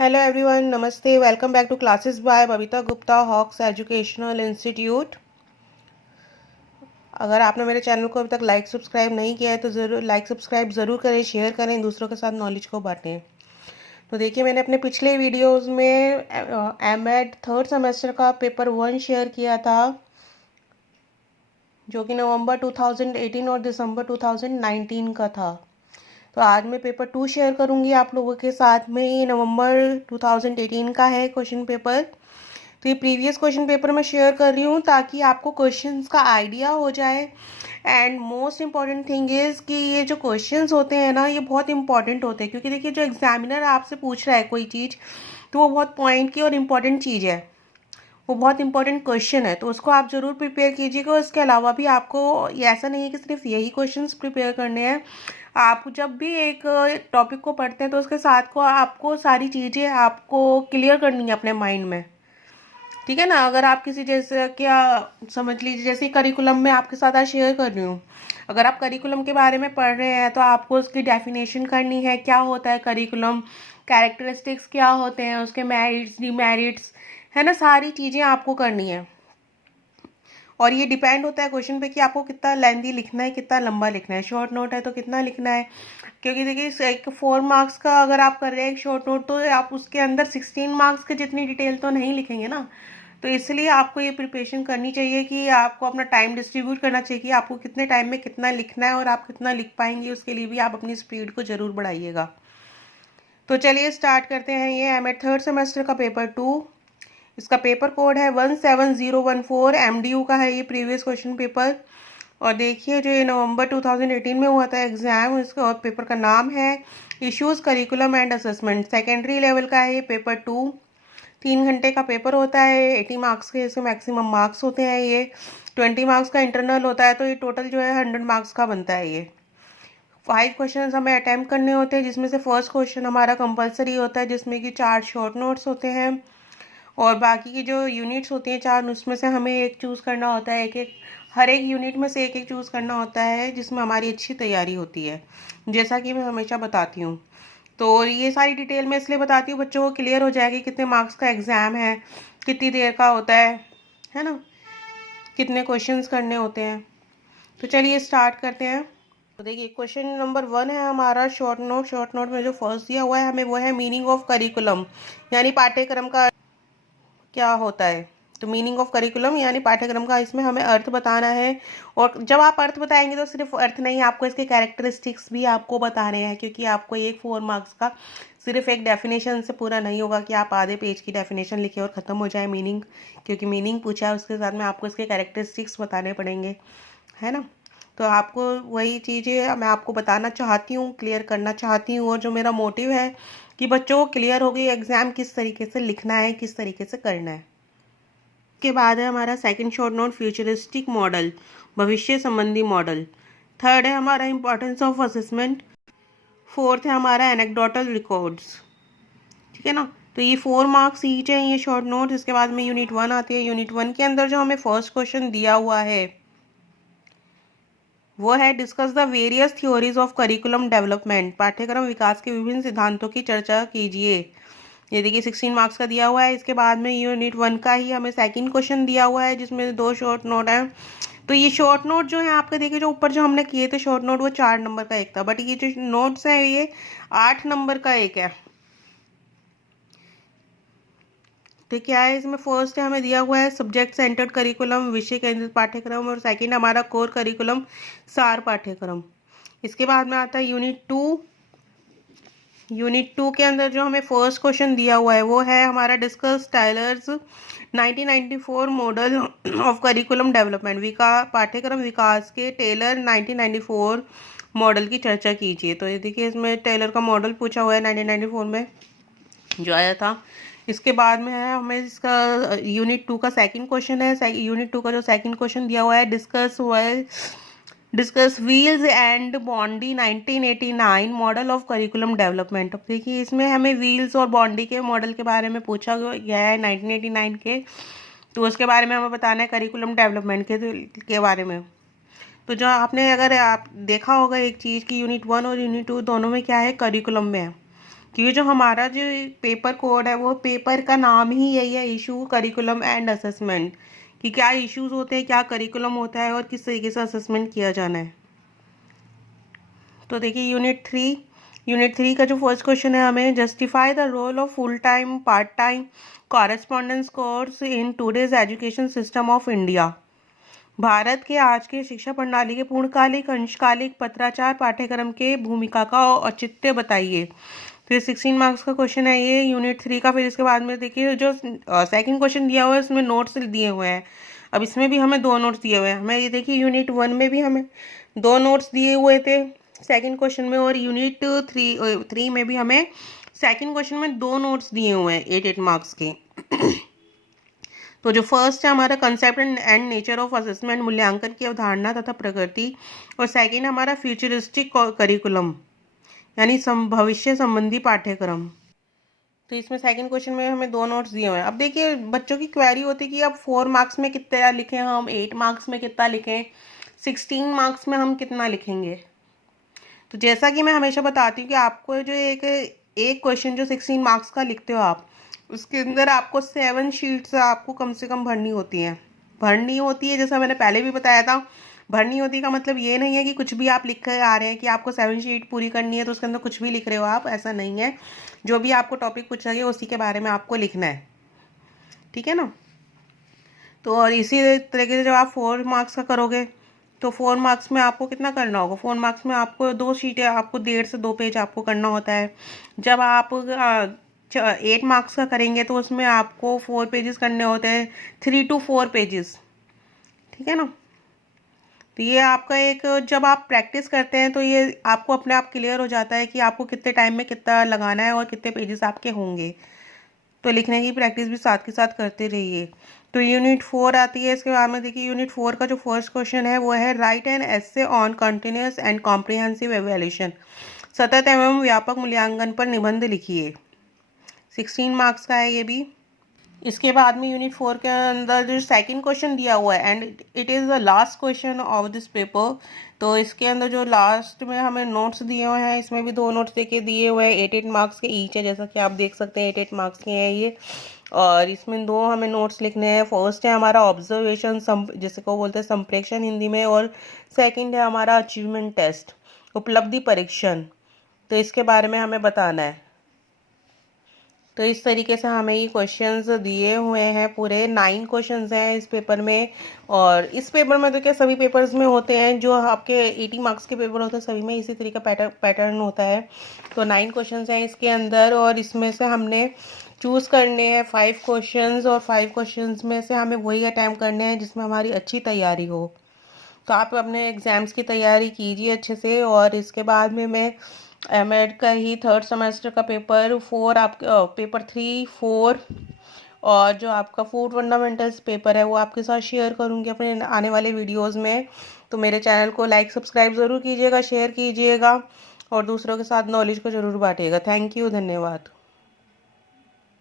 Hello everyone, नमस्ते। Welcome back to classes by Babita Gupta, Hawks educational institute. अगर आपने मेरे चैनल को अभी तक लाइक सब्सक्राइब नहीं किया है तो ज़रूर लाइक सब्सक्राइब ज़रूर करें, शेयर करें, दूसरों के साथ नॉलेज को बांटें। तो देखिए, मैंने अपने पिछले वीडियोस में एमएड थर्ड सेमेस्टर का पेपर 1 शेयर किया था, जो कि नवंबर 2018 और दिसंबर 2019 का था। तो आज मैं पेपर 2 शेयर करूंगी आप लोगों के साथ में। ये नवंबर 2018 का है क्वेश्चन पेपर। तो ये प्रीवियस क्वेश्चन पेपर मैं शेयर कर रही हूँ ताकि आपको क्वेश्चंस का आइडिया हो जाए। And most important thing is कि ये जो क्वेश्चंस होते हैं ना, ये बहुत इंपॉर्टेंट होते हैं, क्योंकि देखिए, जो एग्जामिनर आपसे पूछ रहा है कोई चीज़, तो वो बहुत पॉइंट की और इम्पॉर्टेंट चीज़ है, वो बहुत इंपॉर्टेंट क्वेश्चन है, तो उसको आप ज़रूर प्रिपेयर कीजिएगा। इसके अलावा भी आपको ऐसा नहीं है कि सिर्फ यही क्वेश्चंस प्रिपेयर करने हैं। आप जब भी एक टॉपिक को पढ़ते हैं तो उसके साथ को आपको सारी चीज़ें आपको क्लियर करनी है अपने माइंड में, ठीक है ना। अगर आप किसी, जैसे क्या समझ लीजिए, जैसे करिकुलम में आपके साथ आज शेयर कर रही हूँ, अगर आप करिकुलम के बारे में पढ़ रहे हैं तो आपको उसकी डेफिनेशन करनी है, क्या होता है करिकुलम, कैरेक्टरिस्टिक्स क्या होते हैं उसके, मेरिट्स डिमेरिट्स, है ना, सारी चीज़ें आपको करनी है। और ये डिपेंड होता है क्वेश्चन पे कि आपको कितना लेंथी लिखना है, कितना लंबा लिखना है। शॉर्ट नोट है तो कितना लिखना है, क्योंकि देखिए, एक 4 मार्क्स का अगर आप कर रहे हैं एक शॉर्ट नोट, तो आप उसके अंदर 16 मार्क्स के जितनी डिटेल तो नहीं लिखेंगे ना। तो इसलिए आपको ये प्रिपरेशन करनी चाहिए कि आपको अपना टाइम डिस्ट्रीब्यूट करना चाहिए कि आपको कितने टाइम में कितना लिखना है और आप कितना लिख पाएंगे। उसके लिए भी आप अपनी स्पीड को ज़रूर बढ़ाइएगा। तो चलिए स्टार्ट करते हैं। ये एमएड थर्ड सेमेस्टर का पेपर 2, इसका पेपर कोड है 17014, एमडीयू का है ये प्रीवियस क्वेश्चन पेपर। और देखिए, जो ये नवंबर 2018 में हुआ था एग्जाम, इसका और पेपर का नाम है issues curriculum and assessment. Secondary level का है ये पेपर 2। 3 घंटे का पेपर होता है, 80 मार्क्स के इसमें मैक्सिमम मार्क्स होते हैं। ये 20 मार्क्स का इंटरनल होता है, तो ये टोटल जो है 100 मार्क्स का बनता है। ये 5 क्वेश्चन हमें अटैम्प्ट करने होते हैं, जिसमें से फर्स्ट क्वेश्चन हमारा कंपलसरी होता है, जिसमें कि 4 शॉर्ट नोट्स होते हैं। और बाकी की जो यूनिट्स होती हैं 4, उसमें से हमें एक चूज़ करना होता है, एक एक, हर एक यूनिट में से एक एक चूज़ करना होता है, जिसमें हमारी अच्छी तैयारी होती है, जैसा कि मैं हमेशा बताती हूँ। तो ये सारी डिटेल मैं इसलिए बताती हूँ, बच्चों को क्लियर हो जाएगी कितने मार्क्स का एग्ज़ाम है, कितनी देर का होता है ना, कितने क्वेश्चंस करने होते हैं। तो चलिए स्टार्ट करते हैं। तो देखिए, क्वेश्चन नंबर 1 है हमारा शॉर्ट नोट। शॉर्ट नोट में जो फर्स्ट दिया हुआ है हमें, वो है मीनिंग ऑफ करिकुलम, यानी पाठ्यक्रम का क्या होता है। तो मीनिंग ऑफ करिकुलम यानी पाठ्यक्रम का इसमें हमें अर्थ बताना है। और जब आप अर्थ बताएंगे तो सिर्फ अर्थ नहीं, आपको इसके कैरेक्टरिस्टिक्स भी आपको बताने हैं, क्योंकि आपको एक 4 मार्क्स का सिर्फ एक डेफिनेशन से पूरा नहीं होगा कि आप आधे पेज की डेफिनेशन लिखे और ख़त्म हो जाए मीनिंग, क्योंकि मीनिंग पूछा है उसके साथ में आपको इसके कैरेक्टरिस्टिक्स बताने पड़ेंगे, है ना। तो आपको वही चीज़ें मैं आपको बताना चाहती हूँ, क्लियर करना चाहती हूँ, और जो मेरा मोटिव है कि बच्चों को क्लियर हो गई एग्ज़ाम किस तरीके से लिखना है, किस तरीके से करना है। के बाद है हमारा second short note, futuristic model, भविष्य संबंधी मॉडल। थर्ड है हमारा इंपॉर्टेंस ऑफ असेसमेंट। फोर्थ है हमारा एनेक्डोटल रिकॉर्ड्स, ठीक है ना। तो ये 4 मार्क्स ईच है ये शॉर्ट नोट। इसके बाद में यूनिट 1 आती है। यूनिट 1 के अंदर जो हमें फर्स्ट क्वेश्चन दिया हुआ है वो है discuss the various theories of curriculum development, पाठ्यक्रम विकास के विभिन्न सिद्धांतों की चर्चा कीजिए। ये देखिए 16 मार्क्स का दिया हुआ है। इसके बाद में यूनिट 1 का ही हमें सेकंड क्वेश्चन दिया हुआ है, जिसमें 2 शॉर्ट नोट हैं। तो ये शॉर्ट नोट जो है आपके, देखिए जो ऊपर जो हमने किए थे शॉर्ट नोट, वो 4 नंबर का एक था, बट ये जो नोट्स है ये 8 नंबर का एक है। तो क्या है इसमें, फर्स्ट है हमें दिया हुआ है सब्जेक्ट सेंटर्ड करिकुलम, विषय केंद्रित पाठ्यक्रम, और सेकंड हमारा कोर करिकुलम, सार पाठ्यक्रम। इसके बाद में आता है यूनिट 2। यूनिट 2 के अंदर जो हमें फर्स्ट क्वेश्चन दिया हुआ है वो है हमारा discuss Tyler's 1994 model of curriculum development, पाठ्यक्रम विकास के टेलर 1994 मॉडल की चर्चा कीजिए। तो ये देखिए, इसमें टेलर का मॉडल पूछा हुआ है 1994 में जो आया था। इसके बाद में है हमें इसका यूनिट 2 का सेकंड क्वेश्चन है। यूनिट 2 का जो सेकंड क्वेश्चन दिया हुआ है, discuss Wheels and Bondi 1989 model of curriculum development. अब देखिए, इसमें हमें व्हील्स और बॉन्डी के मॉडल के बारे में पूछा गया है 1989 के, तो उसके बारे में हमें बताना है करिकुलम डेवलपमेंट के बारे में। तो जो आपने, अगर आप देखा होगा एक चीज़ की, यूनिट 1 और यूनिट 2 दोनों में क्या है, करिकुलम में है। क्योंकि जो हमारा जो पेपर कोड है वो पेपर का नाम ही यही है, इशू करिकुलम एंड असेसमेंट, कि क्या इश्यूज होते हैं, क्या करिकुलम होता है और किस तरीके से असेसमेंट किया जाना है। तो देखिए यूनिट थ्री का जो फर्स्ट क्वेश्चन है, हमें justify the role of full time part time correspondence course in today's education system of India. Bharat के आज के शिक्षा प्रणाली के पूर्णकालिक अंशकालिक पत्राचार पाठ्यक्रम के भूमिका का औचित्य बताइए। फिर 16 मार्क्स का क्वेश्चन है ये यूनिट थ्री का। फिर इसके बाद में देखिए जो सेकंड क्वेश्चन दिया हुआ है उसमें नोट्स दिए हुए हैं। अब इसमें भी हमें 2 नोट्स दिए हुए हैं। हमें ये देखिए यूनिट 1 में भी हमें 2 नोट्स दिए हुए थे सेकंड क्वेश्चन में, और यूनिट थ्री में भी हमें सेकंड क्वेश्चन में 2 नोट्स दिए हुए हैं 8 मार्क्स के। तो जो फर्स्ट है हमारा concept and nature of assessment, मूल्यांकन की अवधारणा तथा प्रकृति, और सेकंड हमारा फ्यूचरिस्टिक करिकुलम यानी भविष्य संबंधी पाठ्यक्रम। तो इसमें सेकंड क्वेश्चन में हमें 2 नोट्स दिए हुए हैं। अब देखिए बच्चों की क्वेरी होती है कि अब 4 मार्क्स में कितना लिखें हम, 8 मार्क्स में कितना लिखें, 16 मार्क्स में हम कितना लिखेंगे। तो जैसा कि मैं हमेशा बताती हूँ कि आपको जो एक क्वेश्चन जो 16 मार्क्स का लिखते हो आप, उसके अंदर आपको 7 शीट्स आपको कम से कम भरनी होती है। जैसा मैंने पहले भी बताया था, भरनी होती का मतलब ये नहीं है कि कुछ भी आप लिख कर आ रहे हैं कि आपको 7 शीट पूरी करनी है तो उसके अंदर कुछ भी लिख रहे हो आप, ऐसा नहीं है। जो भी आपको टॉपिक पूछा गया उसी के बारे में आपको लिखना है, ठीक है ना। तो और इसी तरीके से जब आप 4 मार्क्स का करोगे तो 4 मार्क्स में आपको कितना करना होगा, 4 मार्क्स में आपको 2 शीटें, आपको 1.5 से 2 पेज आपको करना होता है। जब आप 8 मार्क्स का करेंगे तो उसमें आपको 4 पेजेस करने होते हैं, 3 to 4 पेजेस, ठीक है ना। तो ये आपका एक, जब आप प्रैक्टिस करते हैं तो ये आपको अपने आप क्लियर हो जाता है कि आपको कितने टाइम में कितना लगाना है और कितने पेजेस आपके होंगे। तो लिखने की प्रैक्टिस भी साथ के साथ करते रहिए। तो यूनिट 4 आती है। इसके बाद में देखिए यूनिट 4 का जो फर्स्ट क्वेश्चन है वो है right an essay on continuous and comprehensive evaluation, सतत एवं व्यापक मूल्यांकन पर निबंध लिखिए। 16 मार्क्स का है ये भी। इसके बाद में यूनिट 4 के अंदर जो सेकंड क्वेश्चन दिया हुआ है and it is the last question of this paper. तो इसके अंदर जो लास्ट में हमें नोट्स दिए हुए हैं, इसमें भी 2 नोट्स देके दिए हुए हैं, 8 मार्क्स के ईच है, जैसा कि आप देख सकते हैं 8 मार्क्स के हैं ये। और इसमें 2 हमें नोट्स लिखने हैं। फर्स्ट है हमारा ऑब्जर्वेशन, जिसे को बोलते हैं संप्रेक्षण हिंदी में, और सेकेंड है हमारा अचीवमेंट टेस्ट, उपलब्धि परीक्षण। तो इसके बारे में हमें बताना है। तो इस तरीके से हमें ये क्वेश्चंस दिए हुए हैं, पूरे 9 क्वेश्चंस हैं इस पेपर में। और इस पेपर में तो क्या सभी पेपर्स में होते हैं, जो आपके 80 मार्क्स के पेपर होते हैं सभी में इसी तरीके का पैटर्न होता है। तो 9 क्वेश्चंस हैं इसके अंदर, और इसमें से हमने चूज़ करने हैं 5 क्वेश्चंस, और 5 क्वेश्चंस में से हमें वही अटैम्प्ट करने हैं जिसमें हमारी अच्छी तैयारी हो। तो आप अपने एग्ज़ाम्स की तैयारी कीजिए अच्छे से। और इसके बाद में मैं एमएड का ही 3rd सेमेस्टर का पेपर 4 पेपर 3, 4 और जो आपका फूड फंडामेंटल्स पेपर है वो आपके साथ शेयर करूँगी अपने आने वाले वीडियोस में। तो मेरे चैनल को लाइक सब्सक्राइब ज़रूर कीजिएगा, शेयर कीजिएगा और दूसरों के साथ नॉलेज को ज़रूर बांटिएगा। थैंक यू, धन्यवाद।